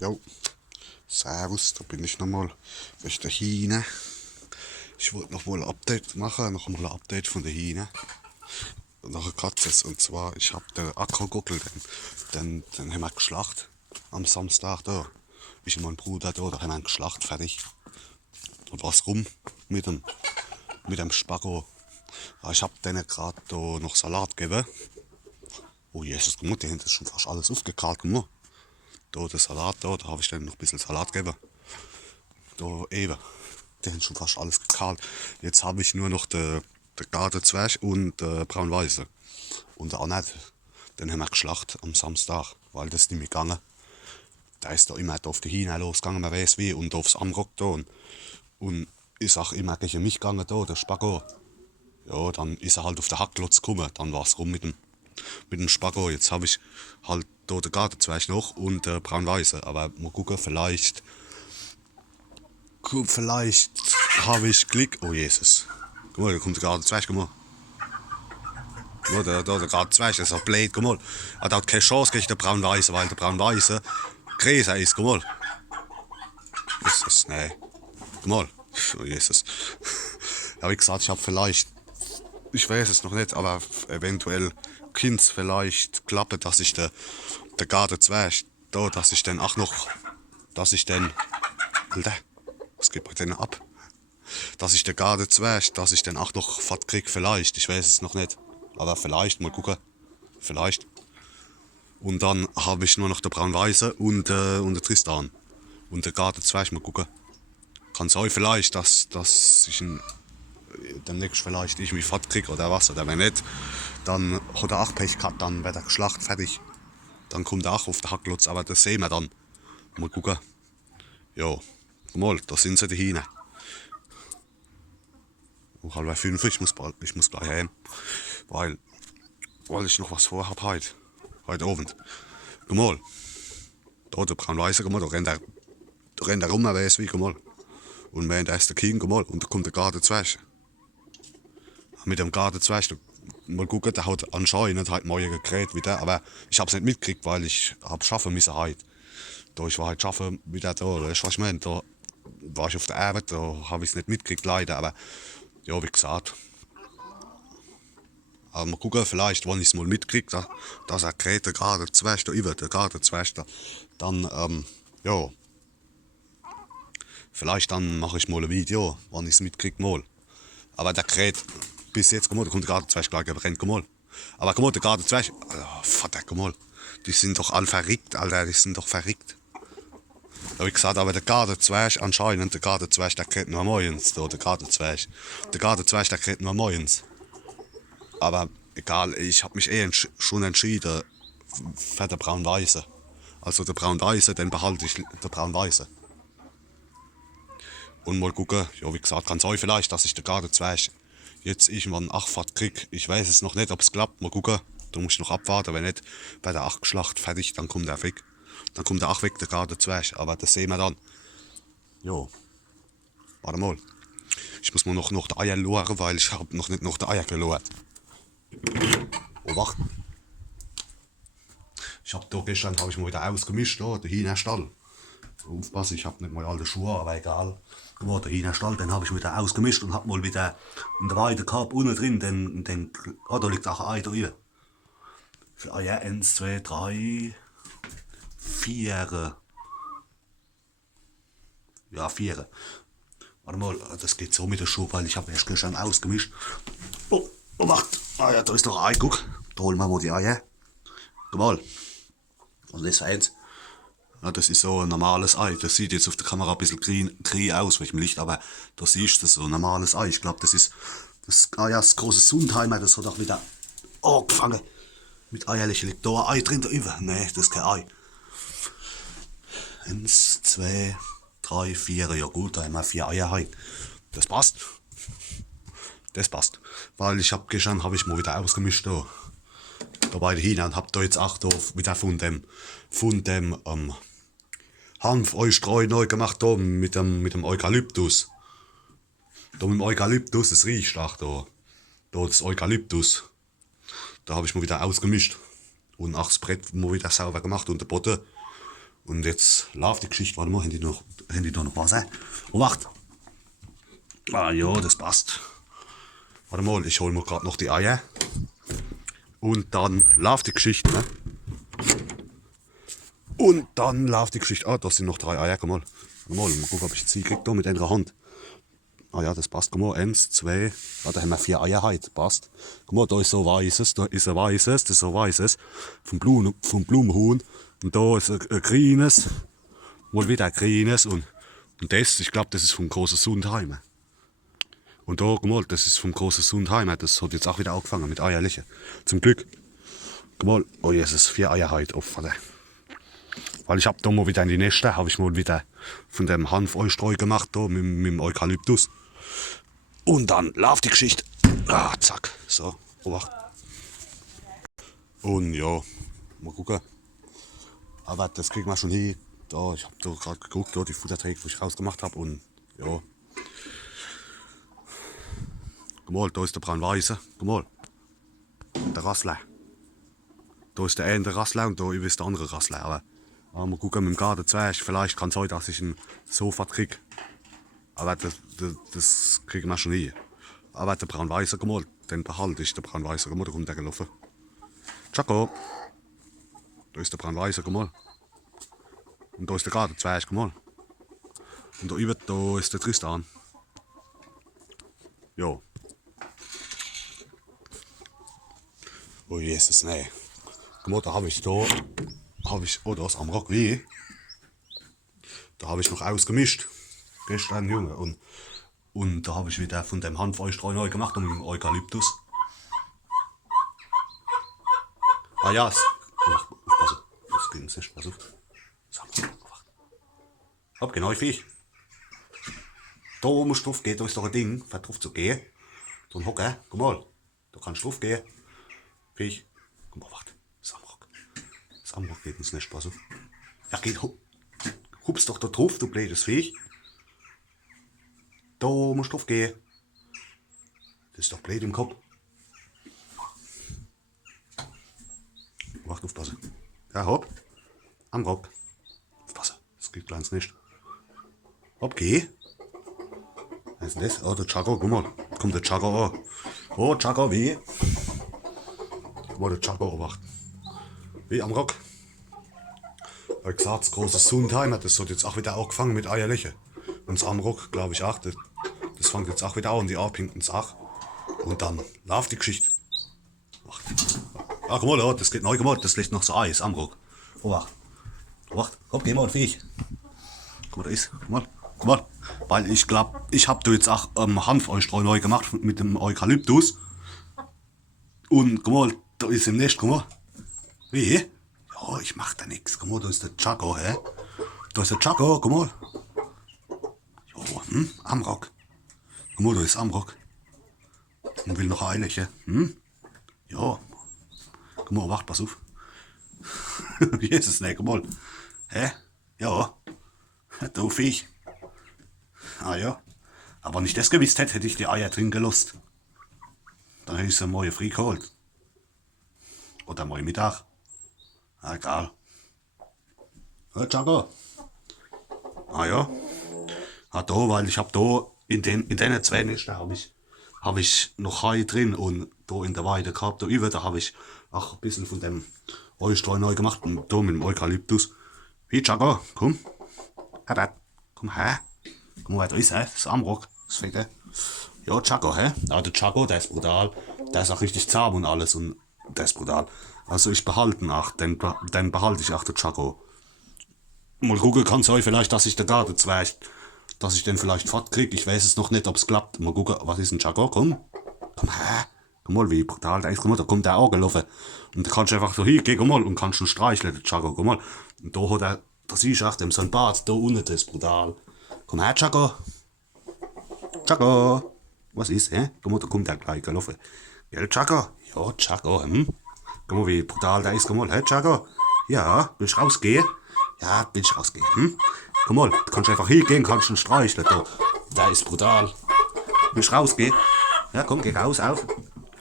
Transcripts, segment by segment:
Jo, servus, da bin ich nochmal. Das ist der Hine. Ich wollte noch mal ein Update machen, noch mal ein Update von der Hine. Nach der Katze. Und zwar, ich habe den Akrogockel, den haben wir geschlachtet am Samstag da. Ich und mein Bruder da haben wir ihn geschlachtet, fertig. Und was rum mit dem Spaggo. Ich hab denen gerade da noch Salat gegeben. Oh Jesus, guck mal, die haben das schon fast alles aufgekalt, guck mal. Da der Salat, da habe ich denen noch ein bisschen Salat gegeben. Da eben, die haben schon fast alles gekalt. Jetzt habe ich nur noch den Gardezwerg und Braunweiße. Und der Annette, den haben wir geschlachtet am Samstag, weil das nicht mehr gegangen. Der ist da immer auf die Hine losgegangen, man weiß wie, und aufs Amrock da. Und ist auch immer gegen mich gegangen da, der Spaggo. Ja, dann ist er halt auf den Hackklotz gekommen, dann war es rum mit dem Spaggo. Jetzt habe ich halt da den Gardezwerg noch und Braunweiße. Aber mal gucken, vielleicht habe ich Glück. Oh Jesus. Guck mal, da kommt der Gardezwerg, guck mal. Ja, der Gardezwerg ist auch blöd, guck mal. Er hat keine Chance gegen den Braunweiße, weil der Braunweiße größer ist, guck mal. Jesus, nee. Guck mal. Oh Jesus. Ja, wie gesagt, ich habe vielleicht, ich weiß es noch nicht, aber eventuell Kind vielleicht klappe, dass ich der Gardezwerg da, dass ich den auch noch, dass ich den, Alter, was geht bei denen ab? Dass ich der Gardezwerg, dass ich den auch noch fett krieg, vielleicht, ich weiß es noch nicht. Aber vielleicht, mal gucken, vielleicht. Und dann habe ich nur noch der Braunweiße und der Tristan. Und der Gardezwerg, mal gucken. Kann sein vielleicht, dass ich ihn demnächst vielleicht irgendwie fett krieg oder was. Oder wenn nicht, dann hat er auch Pech gehabt, dann wird er geschlachtet, fertig. Dann kommt er auch auf den Hacklotz, aber das sehen wir dann. Mal gucken. Ja, mal, da sind sie die Hine. Um 4:30, ich muss gleich heim. Weil ich noch was vorhab heute Abend. Guck mal, da der Braunweiße, guck mal, da rennt er rum, er weiß wie, guck mal. Und während da ist der King, guck mal, und da kommt der Gardezwerg. Mit dem Gardezwerg, mal gucken, der hat anscheinend halt Mäuer gekräht wie der, aber ich hab's nicht mitgekriegt, weil ich hab schaffen müssen heute. Da ich war halt schaffen wieder da, weißt du, was ich meine? Da war ich auf der Arbeit, da habe ich es nicht mitgekriegt, leider, aber ja, wie gesagt. Aber mal gucken, vielleicht, wenn ich es mal mitkriege, dass er kräht, der Gardezwerg da über, der Gardezwerg da, dann, ja, vielleicht dann mache ich mal ein Video, wenn ich es mitkriege, mal. Aber der kräht, bis jetzt, guck mal, da kommt der Gardezwerg gleich gebrennt, guck mal. Aber guck mal, der Gardezwerg, Vater, guck mal, die sind doch alle verrückt, Alter, die sind doch verrückt. Ja, wie gesagt, aber der Gardezwerg anscheinend, der Gardezwerg, der kräht nur morgens, da, der Gardezwerg. Der Gardezwerg, der kräht nur morgens. Aber egal, ich habe mich schon entschieden für den Braunweiße. Also der Braunweiße, den behalte ich, der Braunweiße. Und mal gucken, ja wie gesagt, kann sein vielleicht, dass ich den Gardezwerg jetzt irgendwann Achfahrt krieg. Ich weiß es noch nicht, ob es klappt, mal gucken. Da muss ich noch abwarten, wenn nicht, bei der Achtschlacht fertig, dann kommt er weg. Dann kommt er auch weg, der Gardezwerg, aber das sehen wir dann. Jo, warte mal. Ich muss mir noch die Eier loren, weil ich habe noch nicht noch die Eier gelort. Oh, wach. Ich habe da gestern ich mal wieder ausgemischt, da, der Hühnerstall. Aufpassen, ich habe nicht mal alle Schuhe, aber egal. Der Hühnerstall, den habe ich wieder ausgemischt und habe mal wieder in der Weide gehabt, unten drin, da liegt auch ein Ei da drin. Für Eier 1, 2, 3, 4. Ja, 4. Warte mal, das geht so mit der Schuhe, weil ich habe erst gestern ausgemischt. Oh, macht. Ah ja, da ist noch ein Ei, guck. Da holen wir mal die Eier. Guck mal. Und das ist eins. Ja, das ist so ein normales Ei. Das sieht jetzt auf der Kamera ein bisschen grün aus, welchem Licht, aber da siehst du so ein normales Ei. Ich glaube, das ist das große Sundheimer, das hat auch wieder gefangen. Mit Eierlichen liegt da ein Ei drin, da über. Nee, das ist kein Ei. 1, 2, 3, 4. Ja gut, da haben wir 4 Eier heute. Das passt. Das passt. Weil gestern habe ich mal wieder ausgemischt da bei den Hühnern und hab da jetzt auch da wieder von dem Hanfeustreu neu gemacht da mit dem Eukalyptus. Da mit dem Eukalyptus, das riecht auch da. Da das Eukalyptus. Da habe ich mal wieder ausgemischt. Und auch das Brett mal wieder sauber gemacht und der Boden. Und jetzt läuft die Geschichte. Warte mal, haben die da noch Wasser? Oh, wacht. Ah ja, das passt. Warte mal, ich hole mir gerade noch die Eier. Und dann läuft die Geschichte, ne? Und dann läuft die Geschichte. Ah, da sind noch 3 Eier, komm mal. Warte mal gucken, ob ich jetzt sie kriege da mit einer Hand. Ah ja, das passt. Guck mal, 1, 2, da haben wir 4 Eier heute. Passt. Guck mal, da ist so weißes, da ist ein weißes, das ist so weißes. Vom Blumenhuhn. Und da ist ein grünes. Mal wieder ein grünes. Und das, ich glaube, das ist vom großen Sundheim. Und da, guck mal, das ist vom großen Sundheim. Das hat jetzt auch wieder angefangen mit Eierlichen. Zum Glück. Guck mal, oh Jesus, 4 Eier heute offen. Weil ich hab da mal wieder in die Nester, habe ich mal wieder von dem Hanfeustreu gemacht, da mit dem Eukalyptus. Und dann läuft die Geschichte. Ah, zack. So, Obacht. Und ja, mal gucken. Aber das kriegen wir schon hin. Da, ich habe da gerade geguckt, da die Futterträge, die ich rausgemacht habe. Und ja. Guck mal, da ist der Braunweiße. Guck mal. Der Rassler. Da ist der eine Rassler und da ist der andere Rassler. Aber mal gucken mit dem Gardenzwerg. Vielleicht kann es sein, dass ich ein Sofa kriege. Aber das kriegen wir schon hin. Aber der Braunweiße, guck mal, den behalte ich, der Braunweiße, guck mal, da kommt der gelaufen. Chaco. Da ist der Braunweiße, guck mal. Und da ist der Gardenzwerg, guck mal. Und da über, da ist der Tristan. Ja. Oh Jesus, nee. Guck mal, da habe ich, oh, da ist am Rock wie. Da habe ich noch ausgemischt. Gestern, Junge. Und da habe ich wieder von dem Hanfeustreu neu gemacht und mit dem Eukalyptus. Ah ja, pass auf. Das ging nicht, pass auf. So, hopp, genau, Viech. Da musst du drauf gehen, da ist doch ein Ding, für drauf zu gehen. So ein Hocker, guck mal. Da kannst du drauf gehen. Viech. Guck mal, warte. Samrock. Samrock geht uns nicht, pass auf. Ja, geht, hupst doch da drauf, du blödes Viech. Da musst du drauf gehen. Das ist doch blöd im Kopf. Wacht, aufpassen. Ja, hopp. Am Rock. Aufpassen. Das geht ganz nicht. Hopp, geh. Was ist das? Oh, der Chaco, guck mal. Kommt der Chaco an. Oh, Chaco, wie? Guck mal, der Chaco wacht. Wie am Rock. Wie gesagt, das große Sundheim hat das hat jetzt auch wieder angefangen mit Eierliche. Und das Amrock, glaube ich auch. Das fängt jetzt auch wieder an, die abhinken auch. Und dann läuft die Geschichte. Wacht. Ah, guck mal, das geht neu gemacht, das liegt noch so Eis, Amrock. Oh, wacht. Wacht, hopp, geh mal, Viech. Guck mal, da ist, guck mal. Weil ich glaube, ich habe da jetzt auch Hanfeustreu neu gemacht mit dem Eukalyptus. Und guck mal, da ist im Nest, guck mal. Wie? Ja, ich mach da nix. Guck mal, da ist der Chaco, hä? Da ist der Chaco, guck mal. Jo, Amrock. Guck mal, da ist Amrock. Und will noch ein Eiliche, Ja. Guck mal, wacht, pass auf. Jesus, ne, guck mal. Hä? Ja. Du Viech. Ah ja. Aber wenn ich das gewusst hätte, hätte ich die Eier drin gelassen. Dann hätte ich sie morgen früh geholt. Oder morgen Mittag. Ah, egal. Ja, Chaco. Ah ja. Ah, da, weil ich hab da in den 2 Nestern hab ich noch Hai drin und da in der Weide gehabt. Da über, da habe ich auch ein bisschen von dem Eustreu neu gemacht und da mit dem Eukalyptus. Wie, Chaco, komm. Komm her. Guck mal, da ist er, das Amrock, das Fette. Ja, Chaco, hä? Ja, der Chaco, der ist brutal. Der ist auch richtig zahm und alles und der ist brutal. Also ich behalte ihn auch, den behalte ich auch, der Chaco. Mal gucken, kann es euch vielleicht, dass ich der Gardenzwerg, dass ich den vielleicht fortkriege. Ich weiß es noch nicht, ob es klappt. Mal gucken, was ist ein Chaco? Komm. Komm her. Guck mal, wie brutal der ist. Guck mal, da kommt der auch gelaufen. Und da kannst du einfach so hingehen, guck mal, und kannst ihn streicheln, der Chaco, guck mal. Und da hat er, da siehst du auch, dem sein Bart, da unten, das ist brutal. Komm her, Chaco. Chaco. Was ist, hä? Guck mal, da kommt der gleich gelaufen. Gell, Chaco? Ja, Chaco, Guck mal, wie brutal der ist. Guck mal, hä, Chaco? Ja, willst du rausgehen? Ja, willst du rausgehen, Guck mal, du kannst einfach hingehen, kannst ihn streicheln. Der ist brutal. Willst du rausgehen? Ja, komm, geh raus, auf.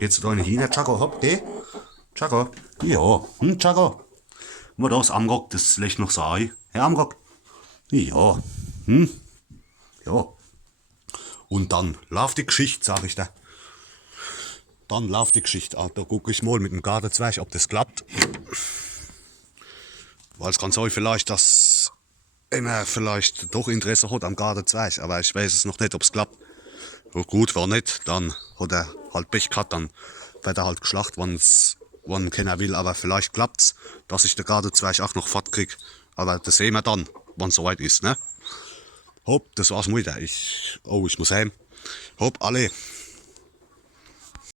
Jetzt da hin, Chaco, hopp, geh. Chaco. Ja, Chaco. Guck mal, da ist Amrock, das legt noch so ein Ei. Herr Amrock? Ja. Ja. Und dann lauf die Geschichte, sag ich da. Dann lauf die Geschichte. Ah, da gucke ich mal mit dem Gardezwerg, ob das klappt. Weil es kann sein, vielleicht, dass einer vielleicht doch Interesse hat am Gardezwerg, aber ich weiß es noch nicht, ob es klappt. Ja, gut, war nicht, dann hat er halt Pech gehabt, dann wird er halt geschlacht, wann keiner will, aber vielleicht klappt's, dass ich den Gardezwerg auch noch fortkrieg. Aber das sehen wir dann, wann es soweit ist, ne? Hopp, das war's mal wieder. Ich muss heim. Hopp, alle.